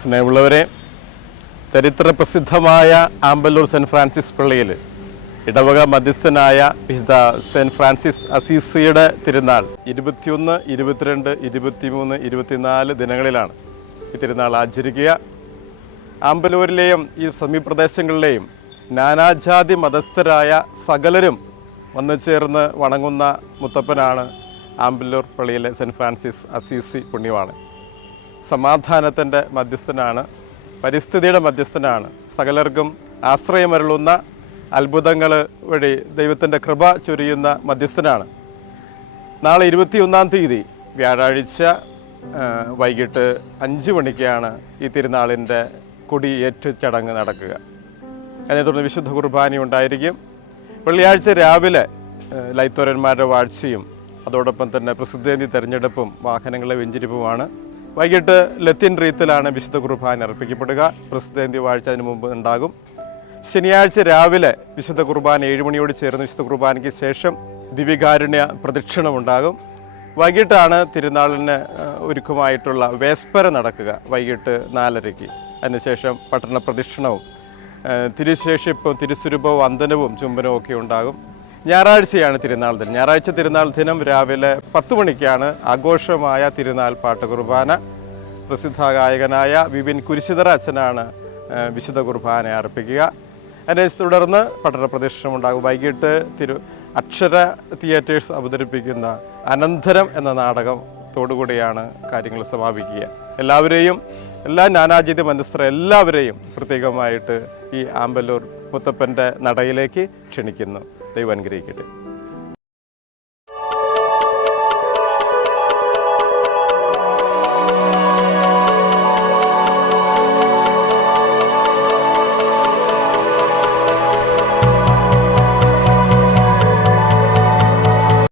സ്നേഹമുള്ളവരെ, ചരിത്ര പ്രസിദ്ധമായ ആമ്പല്ലൂർ സെൻറ്റ് ഫ്രാൻസിസ് പള്ളിയിൽ ഇടവക മധ്യസ്ഥനായ വിശുദ്ധ സെൻറ്റ് ഫ്രാൻസിസ് അസീസിയുടെ തിരുനാൾ 21, 22, 23, 24 ദിനങ്ങളിലാണ് ഈ തിരുനാൾ ആചരിക്കുക. ആമ്പല്ലൂരിലെയും ഈ സമീപപ്രദേശങ്ങളിലെയും നാനാജാതി മതസ്ഥരായ സകലരും വന്നു ചേർന്ന് വണങ്ങുന്ന മുത്തപ്പനാണ് ആമ്പല്ലൂർ പള്ളിയിലെ സെൻറ്റ് ഫ്രാൻസിസ് അസീസി പുണ്യവാണ്. സമാധാനത്തിൻ്റെ മധ്യസ്ഥനാണ്, പരിസ്ഥിതിയുടെ മധ്യസ്ഥനാണ്, സകലർക്കും ആശ്രയമരുളുന്ന അത്ഭുതങ്ങൾ വഴി ദൈവത്തിൻ്റെ കൃപ ചൊരിയുന്ന മധ്യസ്ഥനാണ്. നാളെ 21-ാം തീയതി വ്യാഴാഴ്ച വൈകിട്ട് 5 മണിക്കാണ് ഈ തിരുനാളിൻ്റെ കൊടിയേറ്റ് ചടങ്ങ് നടക്കുക. അതിനെ തുടർന്ന് വിശുദ്ധ കുർബാന ഉണ്ടായിരിക്കും. വെള്ളിയാഴ്ച രാവിലെ ലൈത്തോരന്മാരുടെ വാഴ്ചയും അതോടൊപ്പം തന്നെ പ്രസിദ്ധേന്തി തെരഞ്ഞെടുപ്പും വാഹനങ്ങളെ വെഞ്ചരിപ്പുമാണ്. വൈകിട്ട് ലത്തീൻ റീത്തിലാണ് വിശുദ്ധ കുർബാന അർപ്പിക്കപ്പെടുക. പ്രസിദ്ധേന്തി വാഴ്ച അതിന് മുമ്പ് ഉണ്ടാകും. ശനിയാഴ്ച രാവിലെ വിശുദ്ധ കുർബാന 7 മണിയോട് ചേർന്ന് വിശുദ്ധ കുർബാനയ്ക്ക് ശേഷം ദിവ്യകാരുണ്യ പ്രദക്ഷിണം ഉണ്ടാകും. വൈകിട്ടാണ് തിരുനാളിന് ഒരുക്കമായിട്ടുള്ള വേസ്പര നടക്കുക, വൈകിട്ട് 4:30. അതിനുശേഷം പട്ടണ പ്രദക്ഷിണവും തിരുശേഷിപ്പും തിരുസ്വരൂപവും വന്ദനവും ചുംബനവും ഒക്കെ ഉണ്ടാകും. ഞായറാഴ്ചയാണ് തിരുനാൾ ദിനം. ഞായറാഴ്ച തിരുനാൾ ദിനം രാവിലെ 10 മണിക്കാണ് ആഘോഷമായ തിരുനാൾ പാട്ട് കുർബാന. പ്രസിദ്ധ ഗായകനായ വിപിൻ കുരിശിതറ അച്ഛനാണ് വിശുദ്ധ കുർബാന അർപ്പിക്കുക. അതിനെ തുടർന്ന് പട്ടണ പ്രദക്ഷിണം ഉണ്ടാകും. വൈകിട്ട് അക്ഷര തിയേറ്റേഴ്സ് അവതരിപ്പിക്കുന്ന അനന്തരം എന്ന നാടകത്തോടുകൂടിയാണ് കാര്യങ്ങൾ സമാപിക്കുക. എല്ലാവരെയും, എല്ലാ നാനാജാതി മധ്യസ്ഥർ എല്ലാവരെയും പ്രത്യേകമായിട്ട് ഈ ആമ്പല്ലൂർ മുത്തപ്പൻ്റെ നടയിലേക്ക് ക്ഷണിക്കുന്നു. ദൈവം അനുഗ്രഹിക്കട്ടെ.